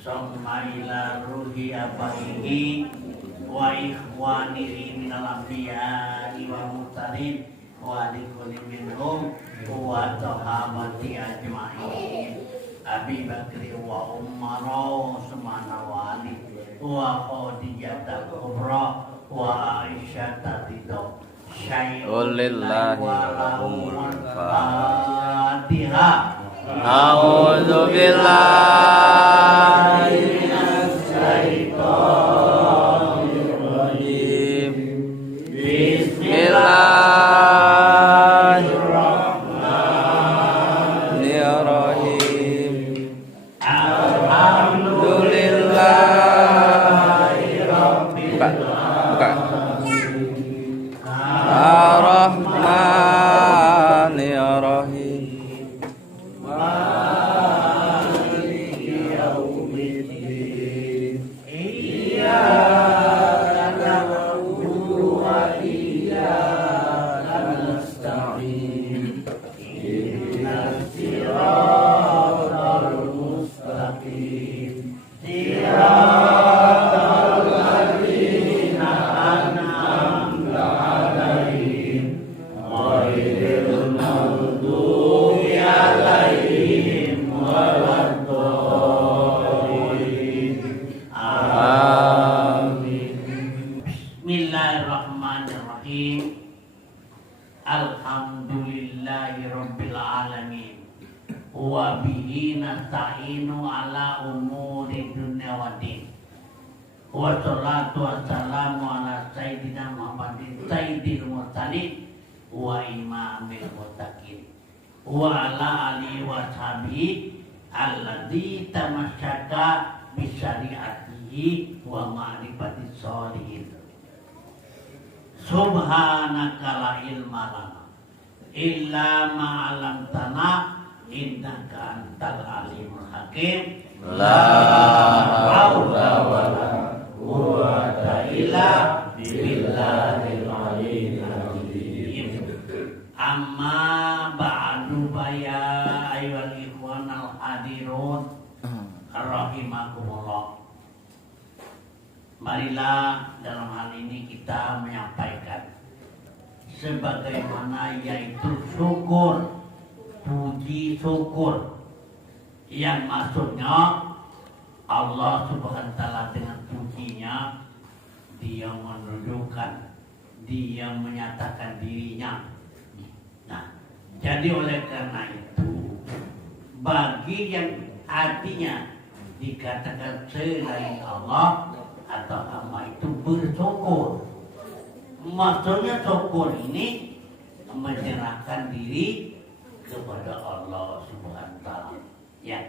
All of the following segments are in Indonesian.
Summa ila ruhi abaihi wa ikhwanihi minal anbiya'i wa mursalin wa likulli minhum wa sahabati ajma'in Abi Bakri wa Umar Usmana wa Ali wa Khadijah al-Kubra wa Aisyah Tido Syai'ulillahi walahumul Fatihah. A'udzu billahi minasy syaithanir rajim. Bismillahirrahmanirrahim. Alhamdulillahi rabbil alamin. Ar-Rahmanir-Rahim. Alhamdulillahirabbil alamin wa bihi nasta'inu ala umuri dunya waddin wa sholatu wassalamu ala sayyidina Muhammadin sayyidil mursalin wa imamil muttaqin wa ala alihi wa sahbihi alladzi tamassaka bi syariatihi wa ma'rifati sholihin. Subhanaka la ilma lana illa ma'alamtana innaka antal alimul hakim. La haula wala quwwata illa billahil aliyyil azim. Amma ba'du ya ayyuhal ikhwanal hadirun rahimakumullah. Marilah dalam hal ini kita menyampaikan sebagaimana yaitu syukur, puji syukur yang maksudnya Allah Subhanahu wa taala dengan pujinya dia menunjukkan, dia menyatakan dirinya. Nah, jadi oleh karena itu bagi yang artinya dikatakan selain Allah atau hamba itu bersyukur. Maksudnya syukur ini menyerahkan diri kepada Allah Subhanahu wa taala. Ya.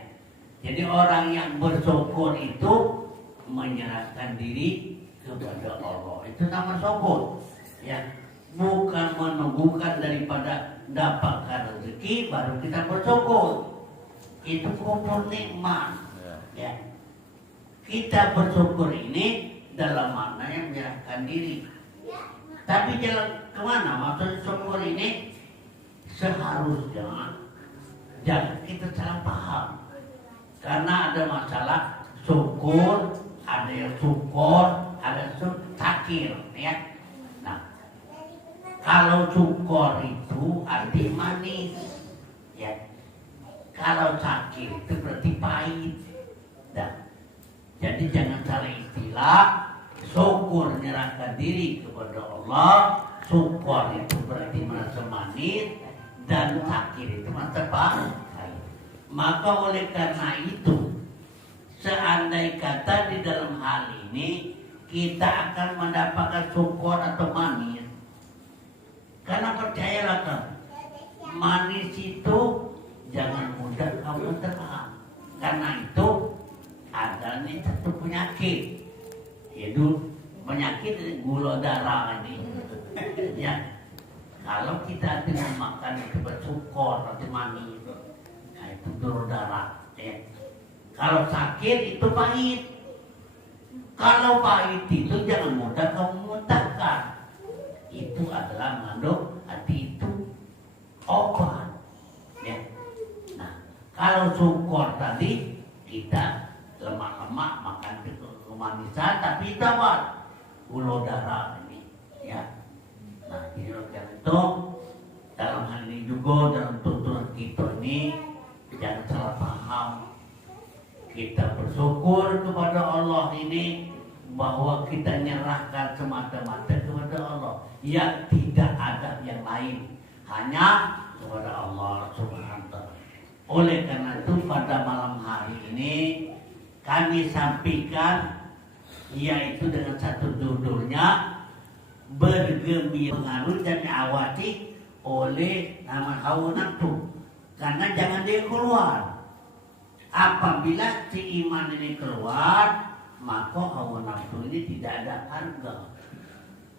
Jadi orang yang bersyukur itu menyerahkan diri kepada Allah. Itu nama syukur. Ya. Bukan menunggukan daripada dapatkan rezeki baru kita bersyukur. Itu kufur nikmat. Ya. Kita bersyukur ini dalam makna yang menyerahkan diri. Tapi jalan kemana? Maksud syukur ini seharusnya jangan kita salah paham. Karena ada masalah syukur, ada yang syukur, ada syakir, ya. Nah, kalau syukur itu arti manis, ya. Kalau syakir itu berarti pahit. Nah, jadi jangan salah istilah. Syukur menyerahkan diri kepada Allah, syukur itu berarti merasa manis, dan sakit itu merasa pahit. Maka oleh karena itu, seandai kata di dalam hal ini kita akan mendapatkan syukur atau manis, karena percayalah kan, manis itu jangan mudah kamu terang. Karena itu ada nih satu penyakit. Itu penyakit gula darah ini. Ya, kalau kita tidak makan itu bersyukur atau manis, nah itu turun darah. Ya. Kalau sakit itu pahit. Kalau pahit itu jangan mudah kamu muntahkan. Itu adalah mengandung hati itu obat. Ya. Nah, kalau syukur tadi kita lemah makan kemanisan tapi tawar gula darah ini ya. Nah ini karena itu dalam hal ini juga dalam tuntunan kita ini jangan salah paham. Kita bersyukur kepada Allah ini bahwa kita nyerahkan semata-mata kepada Allah, yang tidak ada yang lain, hanya kepada Allah Subhanahu wa Ta'ala. Oleh karena itu pada malam hari ini kami sampaikan, yaitu dengan satu judulnya bergembira pengaruh dan diawasi oleh nama hawa nafsu, karena jangan dia keluar. Apabila si iman ini keluar, maka hawa nafsu ini tidak ada harga,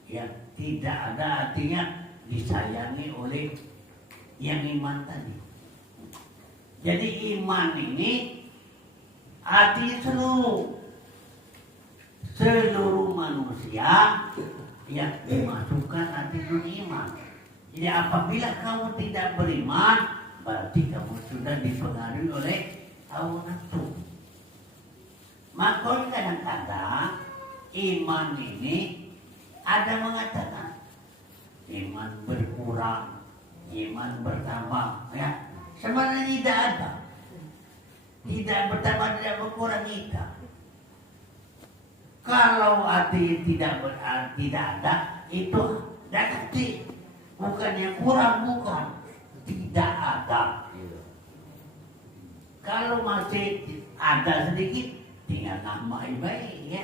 ya, tidak ada artinya disayangi oleh yang iman tadi. Jadi iman ini artinya seluruh manusia yang dimasukkan arti iman. Jadi apabila kamu tidak beriman, berarti kamu sudah dipengaruhi oleh hawa nafsu. Maka kadang-kadang iman ini ada mengatakan iman berkurang, iman bertambah, ya. Sebenarnya tidak ada, tidak bertambah, tidak berkurang tidak. Kalau arti tidak ada, itu negatif, bukan yang kurang, bukan, tidak ada. Kalau masih ada sedikit, tinggal nambahin baik, ya.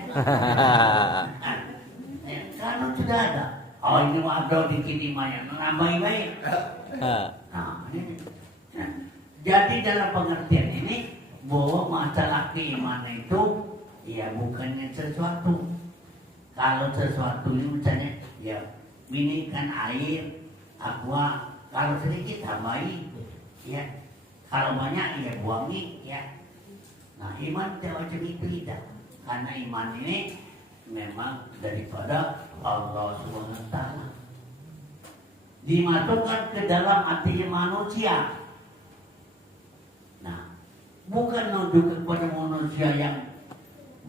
Kalau sudah ada, oh ini ada dikit iman, nambahin baik. Nah, ini. Jadi dalam pengertian ini bahwa masalah keimanan itu ya bukannya sesuatu. Kalau sesuatu ini misalnya ya ini kan air, aqua, kalau sedikit tambahin, ya. Kalau banyak ya buangi, ya. Nah iman tidak macam itu tidak, karena iman ini memang daripada Allah Subhanahu wa Ta'ala, dimasukkan ke dalam hati manusia. Nah, bukan menunjuk kepada manusia yang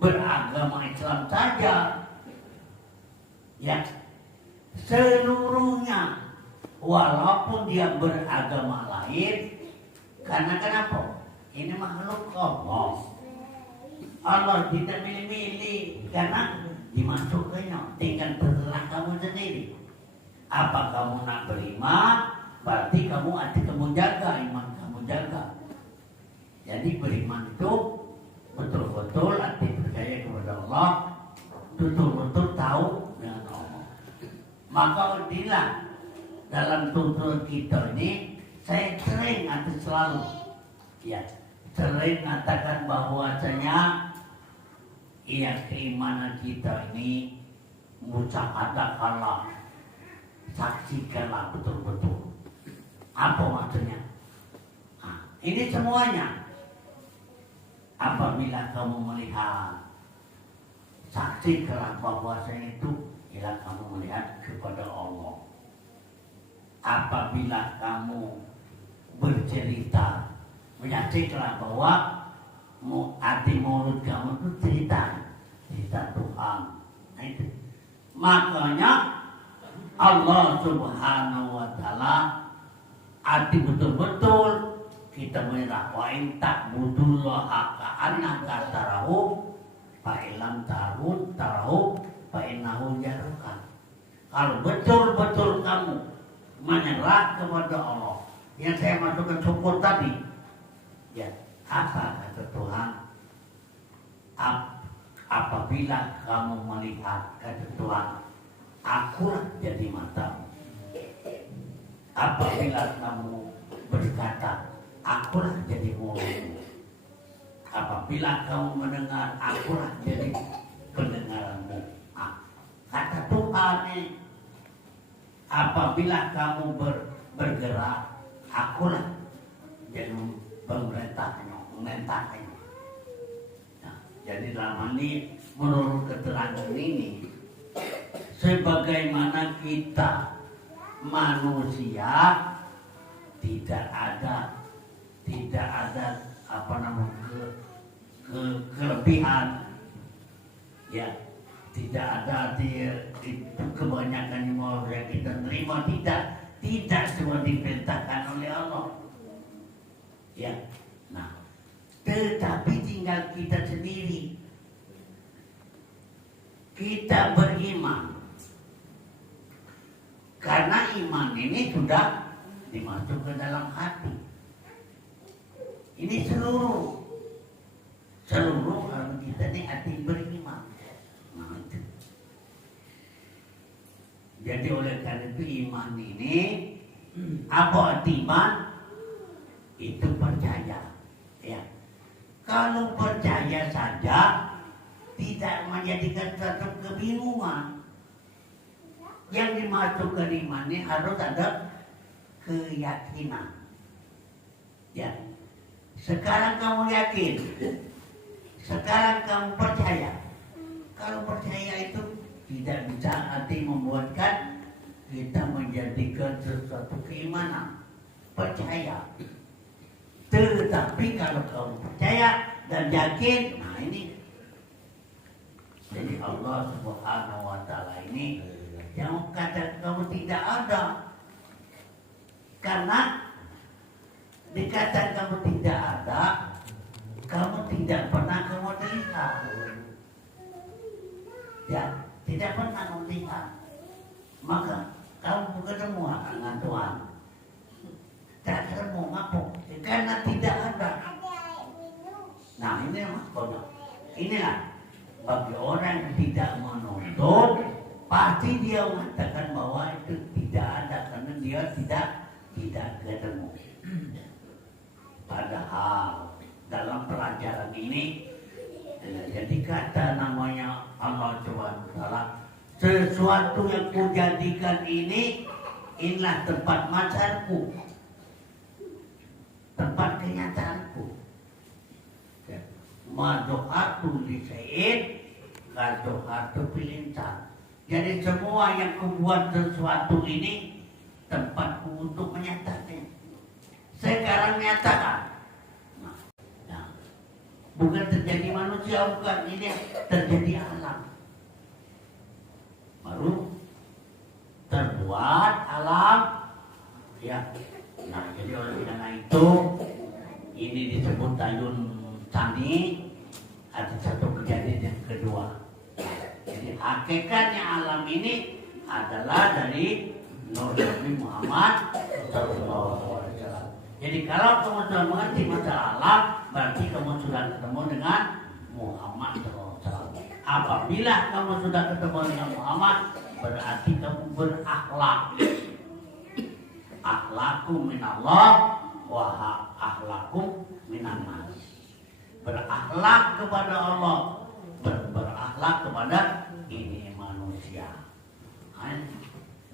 beragama Islam saja, ya, seluruhnya, walaupun dia beragama lain. Karena kenapa? Ini makhluk Allah. Allah tidak milih-milih, karena dimasukkannya, tinggal terserah kamu sendiri. Apa kamu nak beriman, berarti kamu jaga iman kamu jaga. Jadi beriman itu betul-betul arti percaya kepada Allah, betul-betul tahu dengan Allah. Maka bila dalam tuntunan kita ini, saya sering atau selalu, ya, sering mengatakan bahwasanya iya keimanan kita ini musyahadakanlah, saksikanlah betul-betul. Apa maksudnya? Nah, ini semuanya. Apabila kamu melihat, saksikanlah bahwasanya itu ialah kamu melihat kepada Allah. Apabila kamu bercerita, menyaksikanlah bahwa hati mulut kamu itu cerita Tuhan. Nah, itu. Makanya Allah Subhanahu wa Ta'ala hati betul-betul kita menyerah. Wa in ta'budullaha ka'annaka tarahu fa illam tarahu fa innahu yaruka. Kalau betul-betul kamu menyerah kepada Allah, yang saya masukkan syukur tadi, ya, apa kata Tuhan? Apabila kamu melihat, kata Tuhan, akulah jadi matamu. Apabila kamu berkata, akulah jadi mulutmu. Apabila kamu mendengar, akulah jadi pendengaranmu. Kata Tuhan ini, apabila kamu bergerak, akulah jadi pemerintahnya, memerintahkannya. Nah, jadi dalam hal ini, menurut keterangan ini, sebagaimana kita manusia tidak ada kelebihan Ya, tidak ada itu kebanyakan yang mau kita terima, tidak semua diperintahkan oleh Allah. Ya, nah, tetapi tinggal kita sendiri. Kita beriman. Karena iman ini sudah dimasuk ke dalam hati. Ini seluruh orang kita ini hati beriman. Nah, itu. Jadi oleh karena itu iman ini apa arti iman? Itu percaya. Ya. Kalau percaya saja tidak menjadikan satu kebingungan. Yang dimasukkan iman ini harus ada keyakinan. Ya. Sekarang kamu yakin. Sekarang kamu percaya. Kalau percaya itu tidak bisa arti membuatkan kita menjadikan sesuatu keimanan. Percaya. Tetapi kalau kamu percaya dan yakin, nah ini. Jadi Allah Subhanahu wa Ta'ala ini yang kata kamu tidak ada. Karena dikatakan kamu tidak ada, kamu tidak pernah kamu lihat. Ya, tidak pernah kamu lihat. Maka kamu ketemu dengan Tuhan. Tak ketemu ngapok. Karena tidak ada. Nah ini maksudnya. Inilah bagi orang yang tidak menuntut, pasti dia mengatakan bahwa itu tidak ada karena dia tidak ketemu. Padahal dalam pelajaran ini jadi kata namanya Allah Subhanahu wa Ta'ala, sesuatu yang kujadikan ini inilah tempat masarku, tempat kenyataanku. Madohatu li syai'in kadohatu fil insan. Jadi semua yang kubuat sesuatu ini tempatku untuk menyatakan. Sekarang nyatakan. Nah, bukan terjadi manusia, bukan, ini terjadi alam. Baru terbuat alam. Ya. Nah, jadi oleh karena itu ini disebut tayun sani. Ada satu kejadian yang kedua. Jadi hakikatnya alam ini adalah dari Nur Nabi Muhammad SAW. Jadi kalau kamu sudah mengerti masalah alam, berarti kamu sudah ketemu dengan Muhammad SAW. Apabila kamu sudah ketemu dengan Muhammad, berarti kamu berakhlak. Akhlaku minallah wa akhlaku minan nas. Berakhlak kepada Allah, berakhlak kepada ini manusia.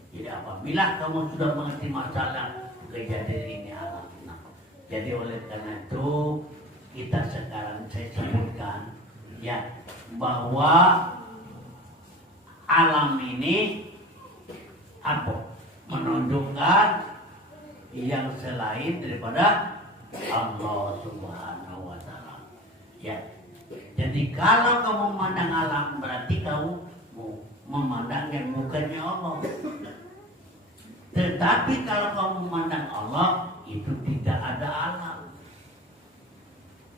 Jadi apabila kamu sudah mengerti masalah kejadian ini alam. Nah, jadi oleh karena itu kita sekarang saya sebutkan ya bahwa alam ini apa? Menunjukkan yang selain daripada Allah Subhanahu wa Ta'ala. Ya. Jadi kalau kamu memandang alam berarti kamu memandang yang bukannya Allah. Tetapi kalau kamu memandang Allah itu tidak ada alam.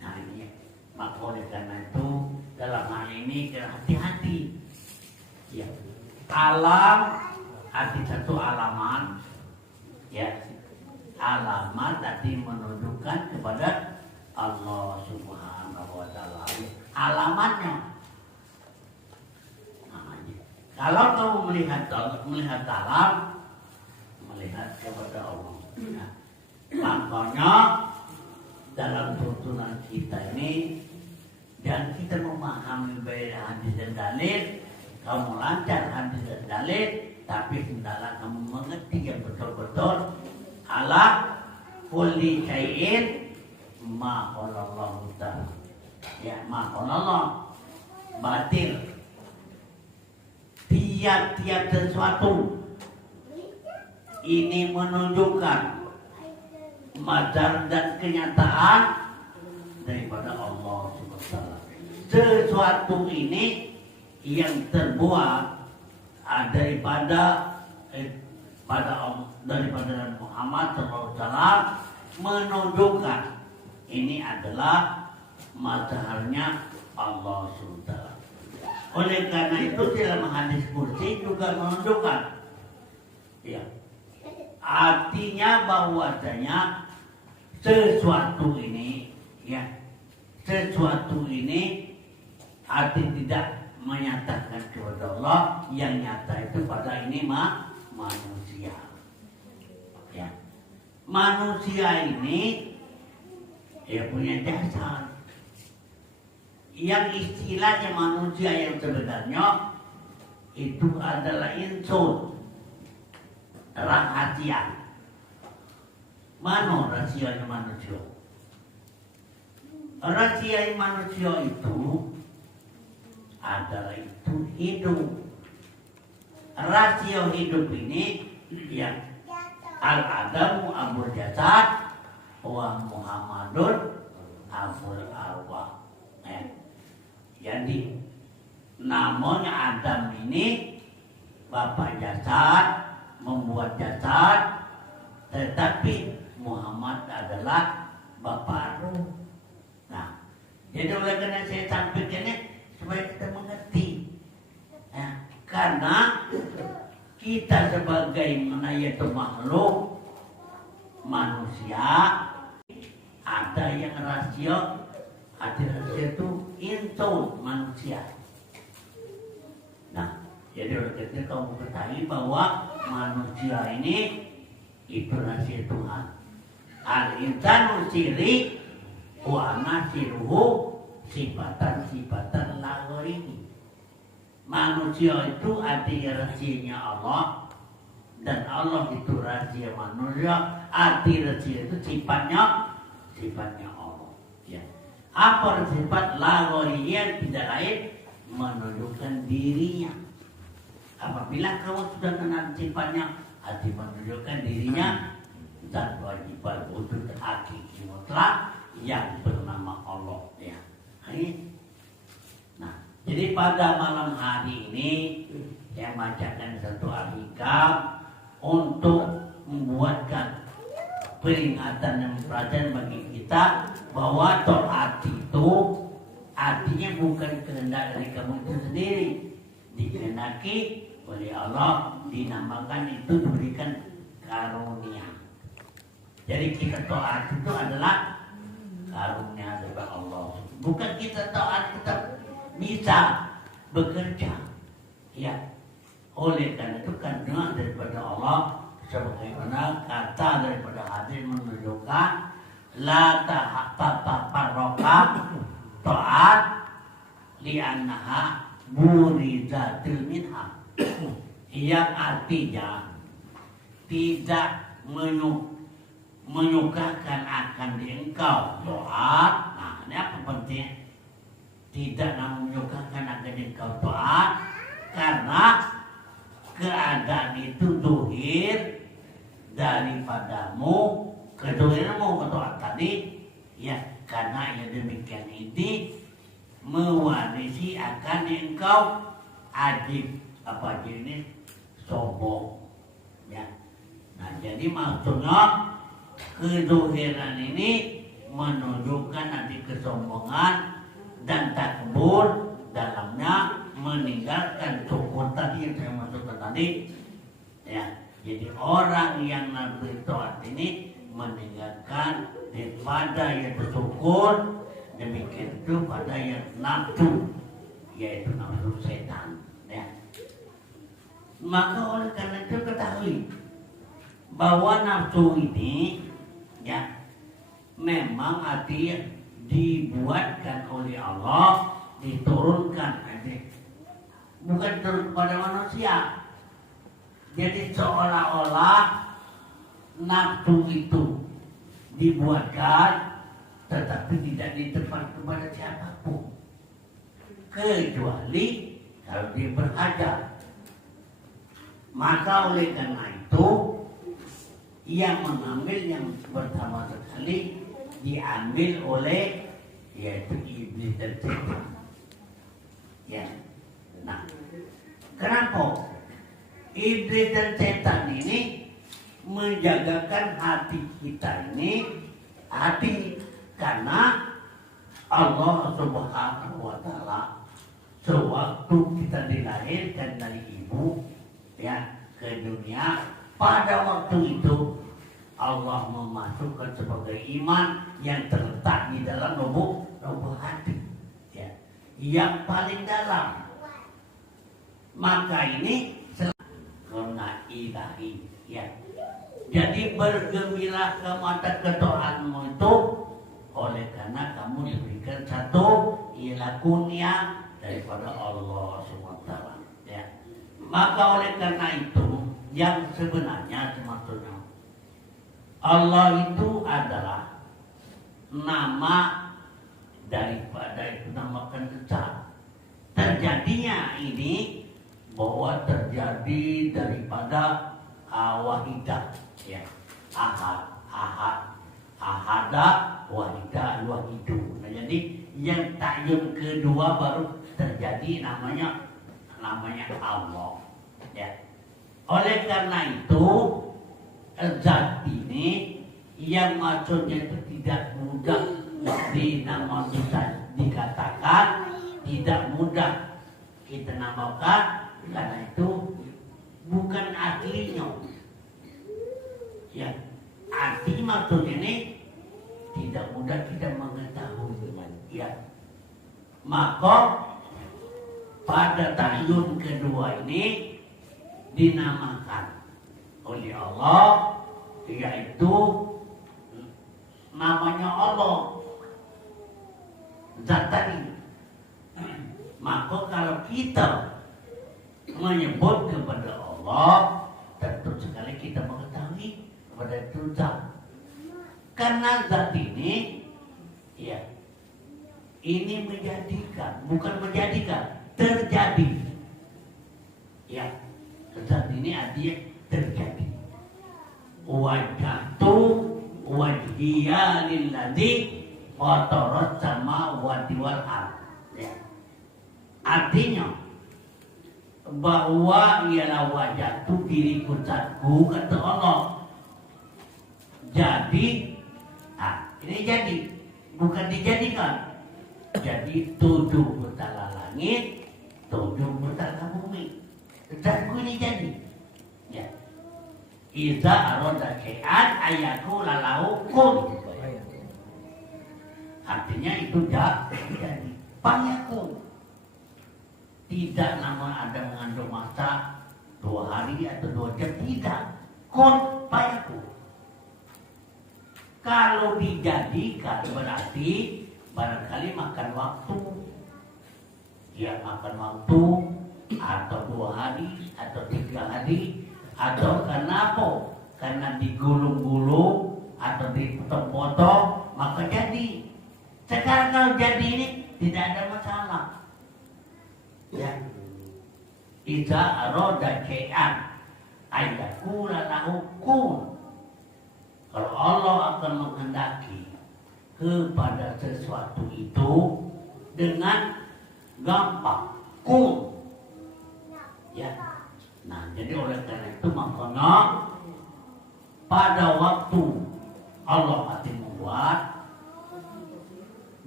Nah ini maka oleh karena itu dalam hal ini hati-hati. Ya. Alam arti satu alamat. Ya. Alamat tadi menunjukkan kepada Allah Subhanahu wa Ta'ala. Alamatnya. Nah, kalau kamu melihat alam, melihat kepada Allah. Nah, makanya dalam tuntunan kita ini dan kita memahami baik hadis dan dalil, kamu lancar hadis dan dalil, tapi hendaklah kamu mengerti yang betul-betul ala kulli syai'in ma qalallahu ta'ala. Ya, ma qalallah batil. Tiap-tiap sesuatu ini menunjukkan madar dan kenyataan daripada Allah Subhanahu wa Ta'ala. Sesuatu ini yang terbuat daripada Muhammad SAW menunjukkan ini adalah mazharnya Allah SWT. Oleh karena itu dalam hadis kursi juga menunjukkan, ya, artinya bahwasanya sesuatu ini, ya, sesuatu ini arti tidak menyatakan kepada Allah, yang nyata itu pada ini manusia. Ya. Manusia ini ya punya dasar. Yang istilahnya manusia yang sebenarnya itu adalah insun, rahasia. Mana rahasianya manusia? Rahasia manusia itu adalah itu hidup. Rasio hidup ini yang al-adamu abul jasad wa Muhammadun abul arwah. Jadi namanya Adam ini bapak jasad, membuat jasad, tetapi Muhammad adalah bapak ruh. Nah, jadi oleh karena saya sampaikan ini supaya kita mengerti, ya, karena kita sebagai yaitu makhluk manusia ada yang rasio, ada rasio itu insun manusia. Nah, jadi oleh karena kamu ketahui bahwa manusia ini itu rasio Tuhan. Al-insanu siri wa nasiruhu sifatan lagori. Manusia itu arti rahasianya Allah, dan Allah itu rahasia manusia. Arti rahasia itu sifatnya Allah. Ya. Apa sifat lagori yang tidak lain menunjukkan dirinya. Apabila kamu sudah kenal sifatnya, arti menunjukkan dirinya dan wajib wujud hakiki mutlak yang bernama Allah. Ya. Nah, jadi pada malam hari ini saya bacakan satu al-hikam untuk membuatkan peringatan dan pelajaran bagi kita bahwa taat itu artinya bukan kehendak dari kamu itu sendiri, dikehendaki oleh Allah, dinamakan itu diberikan karunia. Jadi kita taat itu adalah karunia dari Allah. Bukan kita taat kita bisa bekerja, ya. Oleh karena itu kandungan daripada Allah, sebagaimana kata daripada hadis menunjukkan la tafarraqa taat li'annaha muridatul minha, yang artinya tidak menyukakan akan di engkau taat. Nah, ini apa penting? Tidak menyukakan akan di engkau taat karena keadaan itu zuhir daripadamu, kezuhiranmu ketaat tadi, ya, karena yang demikian ini mewarisi akan engkau ajib apa jenis sombong, ya. Nah, jadi maksudnya kezuhiran ini menunjukkan nanti kesombongan dan takbur dalamnya, meninggalkan syukur tadi yang saya maksudkan tadi, ya. Jadi orang yang nabi taat ini meninggalkan daripada yang bersyukur, demikian itu pada yang nafsu, yaitu nafsu setan, ya. Maka oleh karena itu ketahui bahwa nafsu ini, ya, memang artinya dibuatkan oleh Allah, diturunkan, bukan turun kepada manusia. Jadi seolah-olah nafsu itu dibuatkan, tetapi tidak ditepan kepada siapapun, kecuali kalau dia berhajat. Maka oleh karena itu yang mengambil yang pertama sekali diambil oleh yaitu iblis dan setan. Ya. Nah, kenapa iblis dan setan ini menjagakan hati kita ini hati karena Allah Subhanahu wa taala sewaktu kita dilahirkan dari ibu ya ke dunia, pada waktu itu Allah memasukkan sebagai iman yang terletak di dalam lubuk hati ya, yang paling dalam. Maka ini karena ilahi ya. Jadi bergembira ke mata ketuhanmu itu oleh karena kamu diberikan satu ialah kurnia daripada Allah SWT ya. Maka oleh karena itu yang sebenarnya maksudnya Allah itu adalah nama daripada itu namakan besar. Terjadinya ini bahwa terjadi daripada wahidah ya, ahada wahidah wahidu. Nah, jadi yang takyun kedua baru terjadi namanya Allah ya. Oleh karena itu zat ini yang maksudnya itu tidak mudah dikatakan, tidak mudah kita namakan, karena itu bukan aslinya ya. Arti maksudnya ini tidak mudah kita mengetahui ya. Maka pada takyun kedua ini dinamakan oleh Allah, yaitu namanya Allah zat tadi. Maka kalau kita menyebut kepada Allah, tentu sekali kita mengetahui kepada itu zat. Karena zat ini ya, ini menjadikan, bukan menjadikan, terjadi ya. Zat ini artinya terjadi. Wajhatu wajhiya lilladzi fataras samawati wal ardh ya. Artinya bahwa ialah wajah itu diriku zatku kata Allah. Jadi ini jadi bukan dijadikan. Jadi 7 bertala langit, 7 bertala bumi. Zatku ini jadi ya. Iza aroda syai'an ayaku lalau kun. Artinya itu jadi payakun. Tidak nama ada mengandung masa 2 hari atau 2 jam, tidak. Kun payakun. Kalau dijadikan berarti barangkali makan waktu. Ya makan waktu atau 2 hari atau 3 hari. Atau karena apa? Karena digulung-gulung atau dipotong-potong maka jadi. Sekarang kalau jadi ini tidak ada masalah ya. Iza aroda syai'an ayakula lahu kun. Kalau Allah akan menghendaki kepada sesuatu itu dengan gampang kun ya. Nah, jadi oleh karena itu makanya pada waktu Allah masih membuat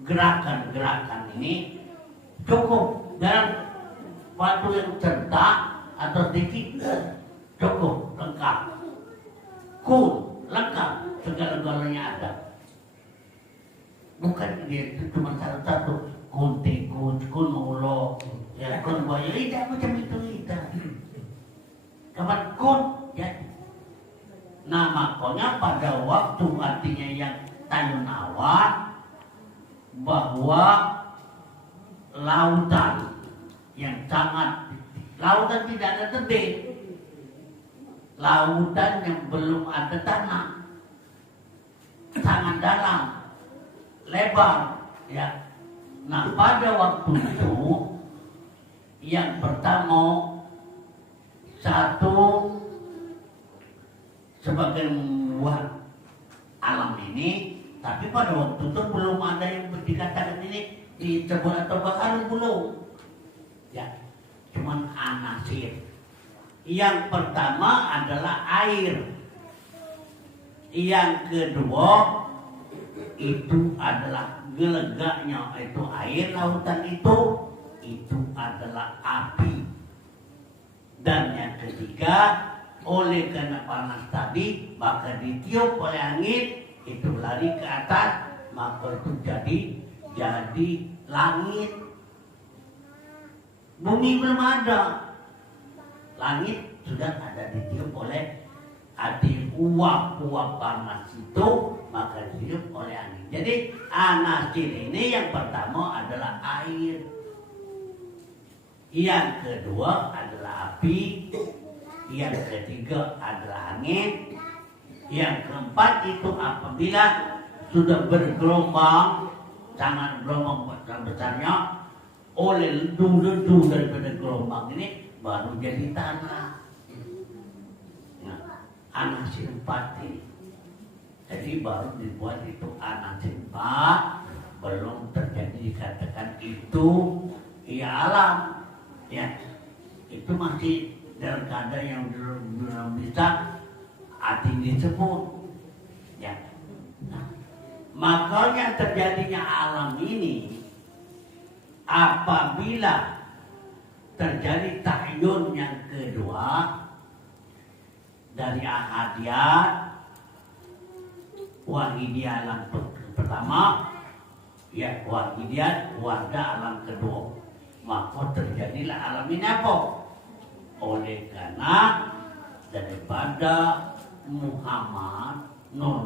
gerakan-gerakan ini cukup dalam waktu yang sebentar atau sedikit, cukup lengkap, lengkap segala-galanya ada. Bukan dia itu cuma satu-satu kun tikus, kun ulo, ya kun buaya, tidak macam itu tidak. Kapan kun jadi. Nah makanya pada waktu artinya yang tayun awal bahwa lautan yang sangat, lautan tidak ada tebing, lautan yang belum ada tanah, sangat dalam, lebar ya. Nah pada waktu itu yang pertama satu sebagai membuat alam ini, tapi pada waktu itu belum ada yang dikatakan ini disebut atau baharu belum ya. cuman anasir. Yang pertama adalah air. Yang kedua itu adalah gelegaknya itu air lautan itu adalah api. Dan yang ketiga, oleh karena panas tadi maka ditiup oleh angin itu lari ke atas, maka itu jadi langit. Bumi belum ada, langit sudah ada ditiup oleh uap panas itu, maka ditiup oleh angin. Jadi anasir ini yang pertama adalah air, yang kedua adalah api, yang ketiga adalah angin, yang keempat itu apabila sudah bergelombang, sangat gelombang besarnya, oleh lendu-lendu daripada gelombang ini baru jadi tanah. Nah, anasir 4 ini. Jadi baru dibuat itu anasir 4, belum terjadi dikatakan itu alam. Ya, itu masih dalam keadaan yang belum bisa arti disebut. Ya. Nah, makanya terjadinya alam ini apabila terjadi tahyun yang kedua dari ahadiyat, wahidiyah alam pertama, ya wahidiyat wahda alam kedua, maka terjadilah alam ini apa? Oleh karena daripada Nur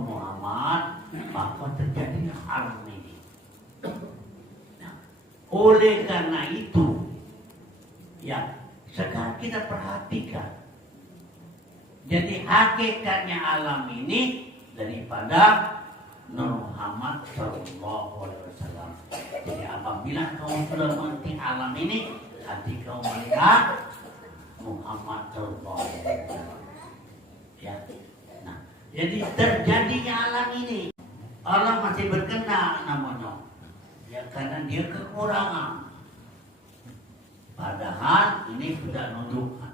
Muhammad, maka terjadilah alam ini. Nah, oleh karena itu, ya sekarang kita perhatikan. Jadi hakikatnya alam ini daripada Nur Muhammad Sallallahu Alaihi Wasallam. Jadi apabila kau sudah mengerti alam ini, hati kau melihat Muhammad Sallallahu Alaihi Wasallam. Ya, nah, jadi terjadinya alam ini, Allah masih berkenal namanya, ya karena dia kekurangan. Padahal ini sudah nunjukkan.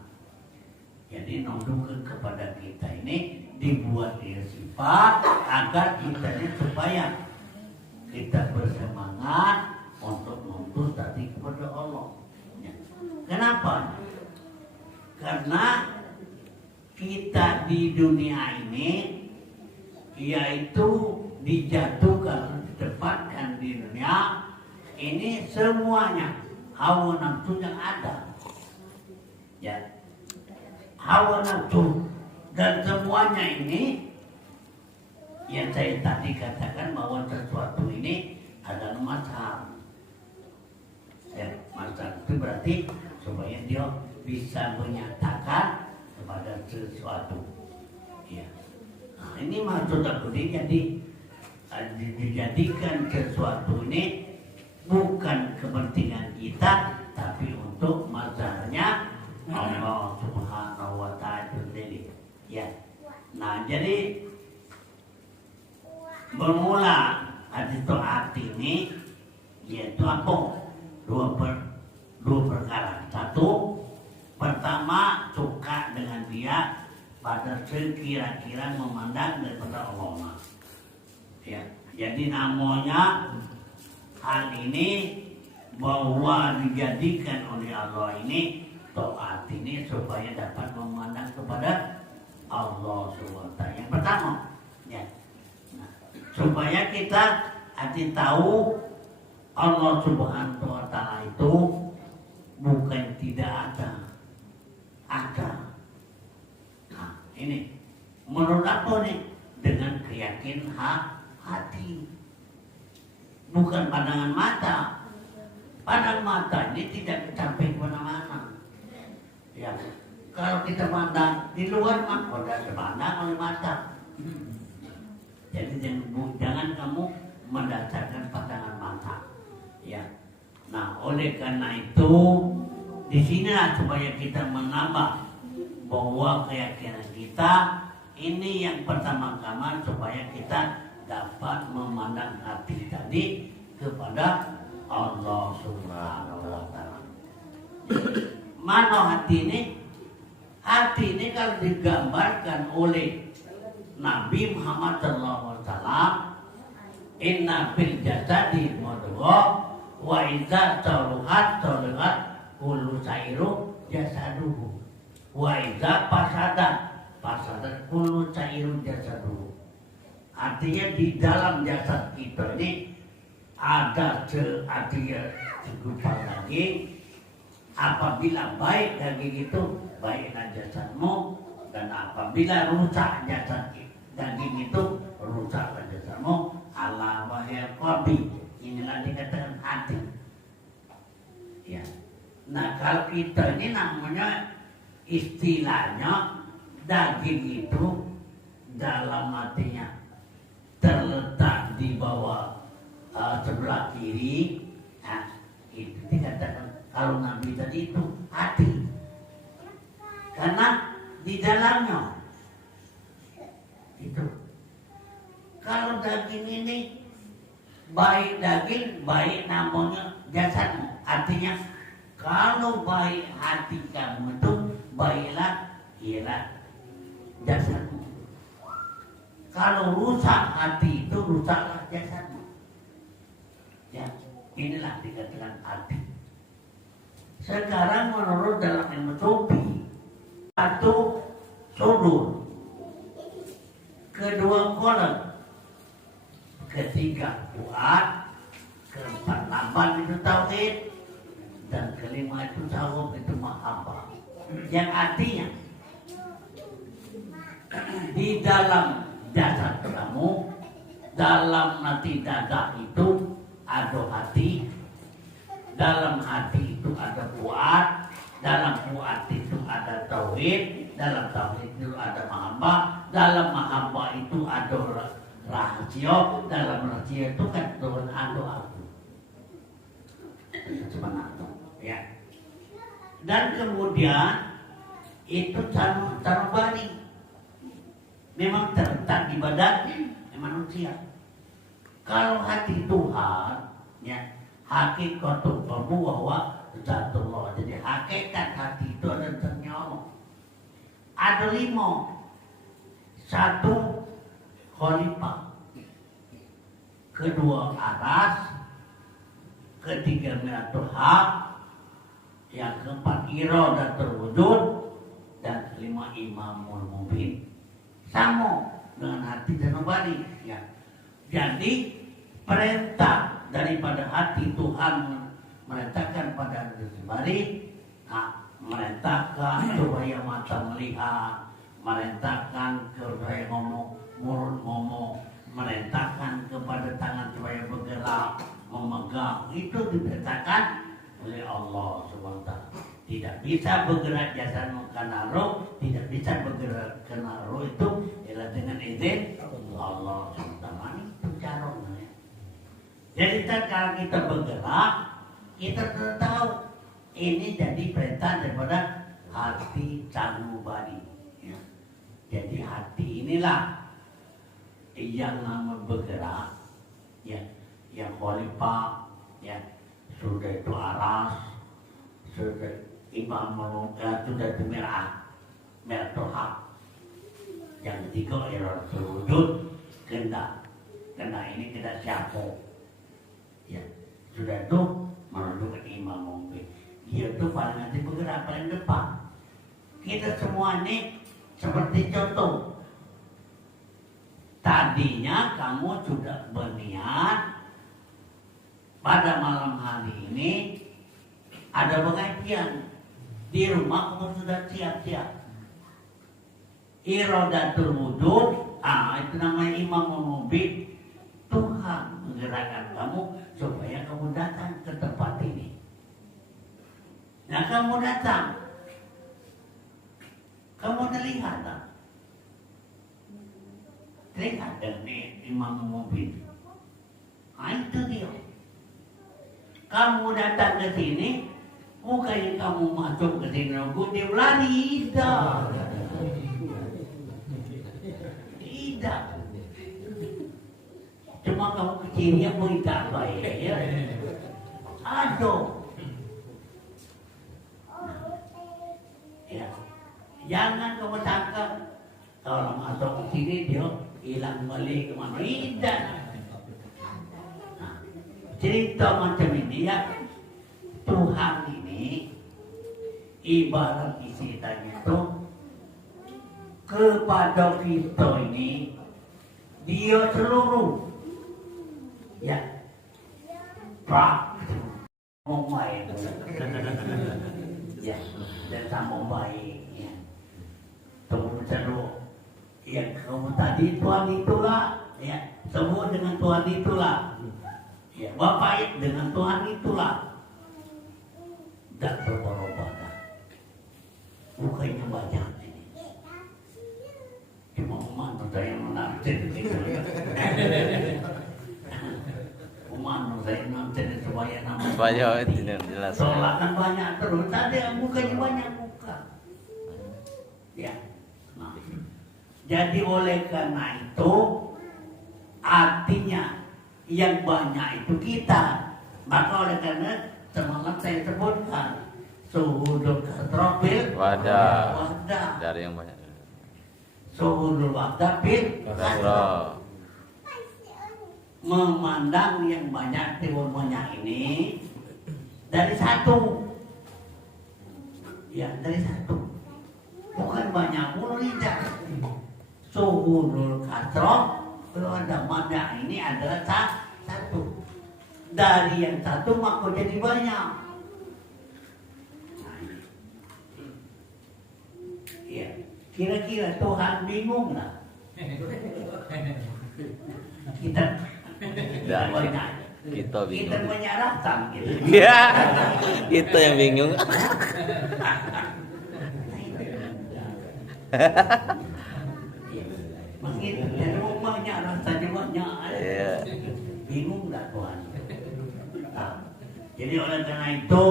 Jadi nunjukkan kepada kita ini dibuat dia sifat agar kita ini supaya kita bersemangat untuk menuntut tadi kepada Allah. Ya. Kenapa? Karena kita di dunia ini yaitu dijatuhkan, ditempatkan di dunia ini semuanya hawa nafsu yang ada, ya hawa nafsu, dan semuanya ini yang saya tadi katakan bahwa sesuatu ini adalah mazhar. Ya, mazhar itu berarti supaya dia bisa menyatakan kepada sesuatu. Ya. Nah, ini maksud aku jadi dijadikan sesuatu ini bukan kepentingan kita, tapi untuk mazharnya Allah Subhanahu wa Ta'ala sendiri. Ya. Nah, jadi bermula hadis taat ini yaitu apa? Dua perkara. Satu, pertama suka dengan dia pada sekira-kira memandang daripada Allah. Ya. Jadi namanya hal ini bahwa dijadikan oleh Allah ini taat ini supaya dapat memandang kepada Allah SWT. Yang pertama, ya, nah, supaya kita hati tahu Allah Subhanahu Wa Taala itu bukan tidak ada. Nah, ini menurut apa nih? Dengan keyakinan hati, bukan pandangan mata. Pandangan mata ini tidak sampai kemana-mana. Ya, kalau kita pandang di luar maka tidak dipandang oleh mata. Jadi jangan kamu mendasarkan pandangan mata. Ya, nah oleh karena itu di sinilah supaya kita menambah bahwa keyakinan kita ini yang pertama-tama supaya kita dapat memandang hati tadi kepada Allah Subhanahu wa Ta'ala. Mana hati ini? Hati ini kalau digambarkan oleh Nabi Muhammad SAW, inna fil jasadi mudghah wa idza saluhat kullu sairu jasaduhu wa idza fasada kullu sairu jasaduhu. Artinya di dalam jasad kita ini ada segumpal daging. Apabila baik daging itu, baiklah jasadmu, dan apabila rusak daging itu, rusaklah jasadmu. Allah wahai qalbi, inilah dikatakan hati. Ya. Nah kalau kita ini namanya istilahnya daging itu dalam hatinya terletak di bawah sebelah kiri. Nah, itu dikatakan kalau Nabi tadi itu hati, karena di dalamnya itu. Kalau daging ini baik daging, baik namanya jasadmu. Artinya kalau baik hati kamu itu, baiklah ialah jasadmu. Kalau rusak hati itu, rusaklah jasadmu. Ya, inilah dikatakan hati. Sekarang menurut dalam ilmu sufi, satu sudur, kedua kolon, ketiga fuad, keempat laban itu tauhid, dan kelima itu tasawuf, itu mahabbah. Yang artinya di dalam jasad kamu, dalam nanti dada itu ada hati, dalam hati itu ada fuad, dalam fuad itu ada tauhid, dalam tauhid itu ada mahabbah, dalam mahabbah itu ada rahasia, dalam rahasia itu kan turun ada aku. Sebenarnya, ya. Dan kemudian itu sanubari, memang terletak di badan manusia. Kalau hati Tuhan, ya, hakikatul qalbu bahwa zatullah. Jadi hakikat hati itu ada ternyata ada 5. 1 khalifah, kedua aras, ketiga miratul haq, yang keempat iradatul wujud, dan kelima imamul mubin. Sama dengan hati dan nobody, ya. Jadi perintah daripada hati Tuhan merintahkan pada diri, merintahkan supaya mata melihat, merintahkan supaya mulut ngomong, merintahkan kepada tangan supaya bergerak, memegang. Itu diperintahkan oleh Allah SWT. Tidak bisa bergerak jasadmu karena roh, tidak bisa bergerak karena roh itu ialah dengan izin Allah SWT. Itu caranya. Jadi kalau kita bergerak, kita sudah tahu ini jadi perintah daripada hati sanubari. Ya. Jadi hati inilah yang nama bergerak, ya, yang khalifah, ya, sudah itu aras, sudah imam sudah itu merah Tuhan. Yang ketiga ialah sujud kehendak ini kita siapa, ya, sudah itu menunjukkan imam mungkin dia itu paling nanti bergerak paling depan. Kita semua ini seperti contoh, tadinya kamu sudah berniat pada malam hari ini ada pengajian di rumah, kamu sudah siap-siap iradatul wujud, itu namanya imam mubin. Tuhan menggerakkan kamu supaya kamu datang ke tempat ini. Nah kamu datang, kamu terlihat tak? Terlihat dari imam mubin. Itu dia. Kamu datang ke sini, bukannya kamu masuk ke sini, dia lari, tidak. Cuma kamu kecilnya pun tidak baik, ya. Aduh. Jangan kamu tangkap. Kalau masuk ke sini dia hilang balik kemana? Tidak. Nah, cerita macam ini ya, Tuhan ini ibarat isi tanya itu kepada kita ini dia seluruh ya prak mau main ya dan sama baik ya tunggu dulu yang kamu tadi Tuhan itulah ya semua dengan Tuhan itulah ya Bapak dengan Tuhan itulah dan berubah-ubah bukannya banyak ini cuma mana saya menanti mana saya nanti supaya Supaya tidak jelas. Solakan banyak terus, tadi bukannya banyak buka. Ya. Nah. Jadi oleh karena itu artinya yang banyak itu kita. Maka oleh karena semalam saya sebutkan suhudul katrofil Wadah. wadah. Dari yang banyak. Suhudul wadah bil Kasroh. memandang yang banyak banyak ini dari satu ya dari satu bukan banyak mulu tidak suhudul kasroh kalau ada banyak ini adalah satu dari yang satu maka jadi banyak ya kira-kira Tuhan bingung lah kita Kita bingung. Kita banyak rasa gitu. Ya, itu yang bingung. Makin dari rumahnya rasanya banyak. Iya. Bingung tak Tuhan? Nah, jadi oleh karena itu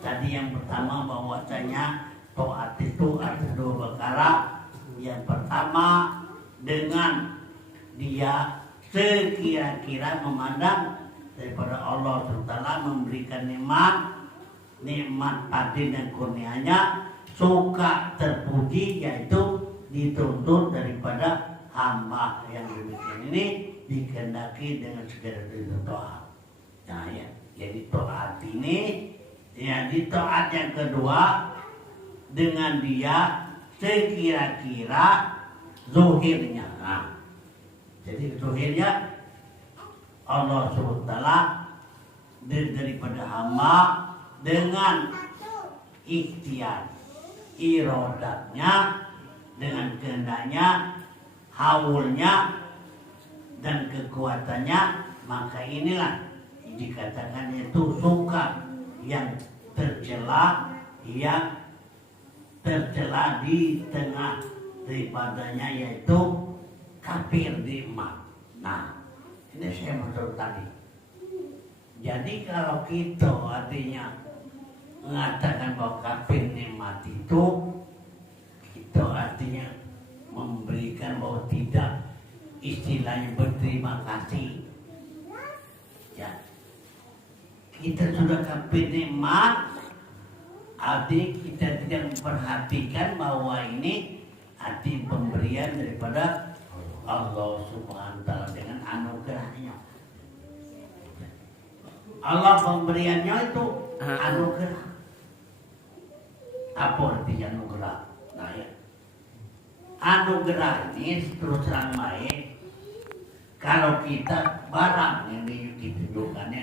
tadi yang pertama bahwasanya taat itu ada dua perkara. Yang pertama dengan dia sekira-kira memandang daripada Allah SWT memberikan nikmat adil dan kurnianya suka terpuji yaitu dituntut daripada hamba yang demikian ini dikehendaki dengan segala ridho taat. Nah ya, jadi taat ini ya di taat yang kedua dengan dia sekira-kira zuhirnya. Nah, jadi zuhirnya Allah SWT daripada hamba dengan ikhtiar irodatnya dengan kehendaknya haulnya dan kekuatannya maka inilah dikatakan itu suka yang tercela di tengah daripadanya yaitu kafir di iman. Nah, ini saya maksud tadi. Jadi kalau kita artinya mengatakan bahwa kafir nikmat itu, kita artinya memberikan bahwa tidak istilahnya berterima kasih. Ya, kita sudah kafir nikmat, artinya kita tidak memperhatikan bahwa ini arti pemberian daripada Allah Subhanahu wa taala dengan anugerahnya. Allah pemberiannya itu anugerah. Apa artinya anugerah? Nah ya. Anugerah ini terus terang baik. Kalau kita barang yang ditunjukkannya,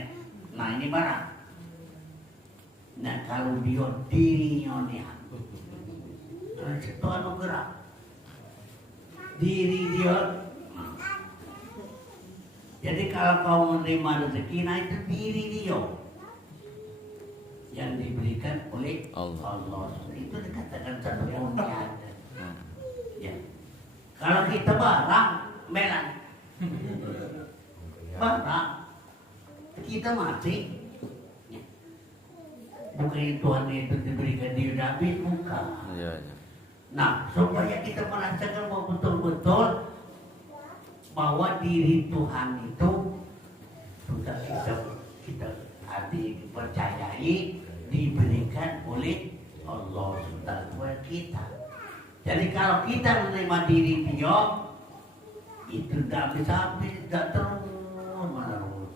nah ini barang. Nah kalau dia dirinya nih, itu anugerah. Diri dia. Jadi kalau kau menerima rezeki, nah itu diri dia yang diberikan oleh Allah. Itu dikatakan satu kurnia. Ya. Kalau kita barang, melan. Barang, kita mati. Ya. Bukan Tuhan itu diberikan di Nabi, bukan. Iya, iya. Nah, supaya kita merasakan bahwa betul-betul bahwa diri Tuhan itu sudah kita hati percayai diberikan oleh Allah SWT kita. Jadi kalau kita menerima diri Dia, itu tidak habis-habis, tidak terus menerus.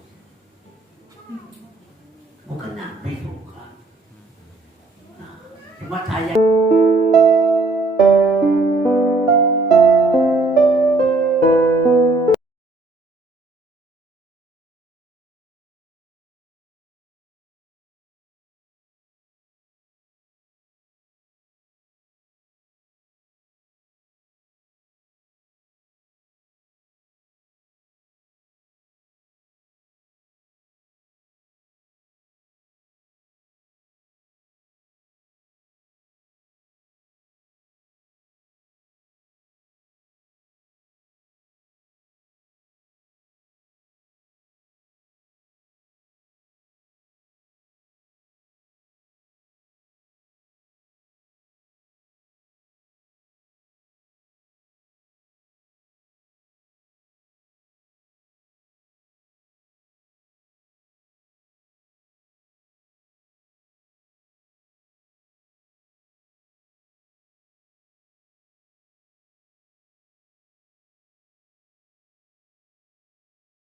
Bukan habis, bukan. Nah, cuma saya